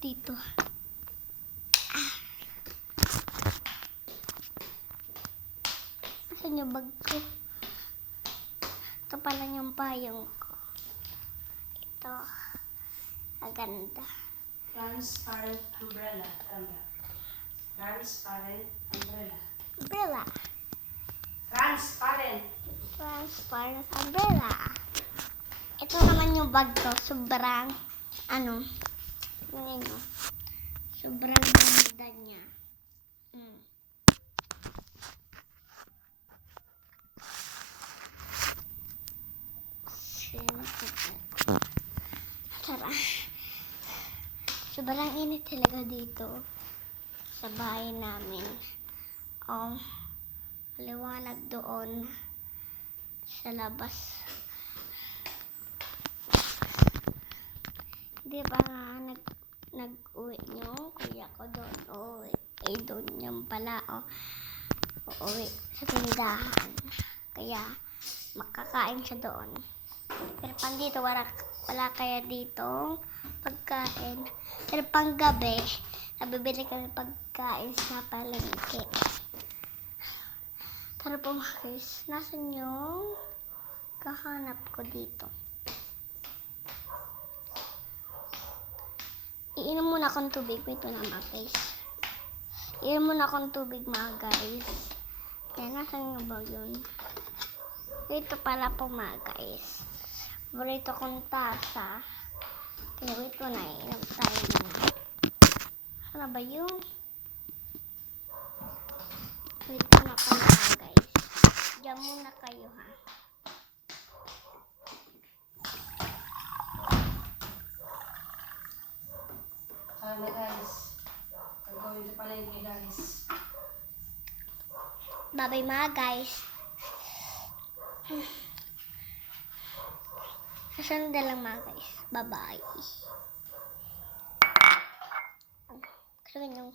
dito. Asan yung bag ko? Ito pala yung payong ko. Ito. Maganda. Transparent umbrella. Tama. Transparent umbrella. Umbrella. Transparent. Transparent umbrella. Ito naman yung bag ko. Sobrang, ano, sobrang ganda niya. Tara. Sobrang init talaga dito sa bahay namin. Maliwanag doon sa labas. Di ba nga nag-uwi nyo? Kuya ko doon. Doon yung pala. Uuwi sa tindahan. Kaya makakain siya doon. Pero pang dito, wala kaya dito pagkain. Pero pang gabi, nabibili kami pagkain sa palengke. Tara po mga guys, nasan yung kahanap ko dito? Iinom muna akong tubig. Ito na mga guys. Iinom muna akong tubig mga guys. Yan, nasan yung ba yun? Ito pala po mga guys. Paborito kong tasa. Kaya wait ko na, iinom tayo na. Ano ba yun? Wait ko na pala guys. Diyan muna kayo ha. Sana guys. Gagawin ko pala yung guys. Bye-bye mga guys. Sasunod na lang mga guys. Bye-bye. Gusto nyo